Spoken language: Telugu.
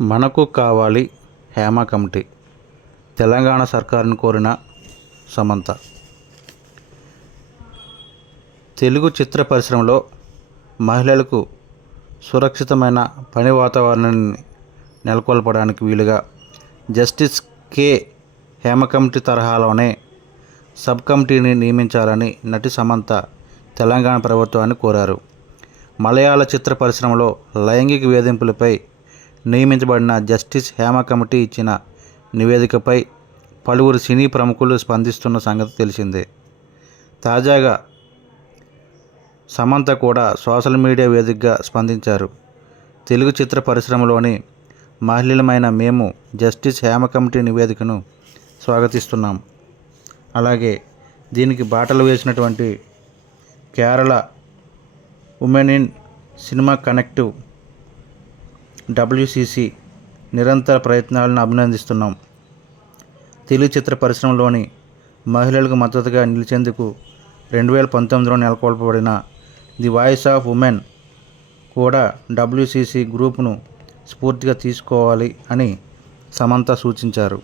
మనకు కావాలి హేమ కమిటీ. తెలంగాణ సర్కారును కోరిన సమంత. తెలుగు చిత్ర పరిశ్రమలో మహిళలకు సురక్షితమైన పని వాతావరణాన్ని నెలకొల్పడానికి వీలుగా జస్టిస్ కె హేమ కమిటీ తరహాలోనే సబ్ కమిటీని నియమించాలని నటి సమంత తెలంగాణ ప్రభుత్వాన్ని కోరారు. మలయాళ చిత్ర పరిశ్రమలో లైంగిక వేధింపులపై నియమించబడిన జస్టిస్ హేమ కమిటీ ఇచ్చిన నివేదికపై పలువురు సినీ ప్రముఖులు స్పందిస్తున్న సంగతి తెలిసిందే. తాజాగా సమంత కూడా సోషల్ మీడియా వేదికగా స్పందించారు. తెలుగు చిత్ర పరిశ్రమలోని మహిళలమైన మేము జస్టిస్ హేమ కమిటీ నివేదికను స్వాగతిస్తున్నాం. అలాగే దీనికి బాటలు వేసినటువంటి Kerala women in cinema connective WCC నిరంతర ప్రయత్నాలను అభినందిస్తున్నాం. తెలుగు చిత్ర పరిశ్రమలోని మహిళలకు మద్దతుగా నిలిచేందుకు 2019లో నెలకొల్పబడిన ది వాయిస్ ఆఫ్ ఉమెన్ కూడా WCC గ్రూప్ను స్ఫూర్తిగా తీసుకోవాలి అని సమంత సూచించారు.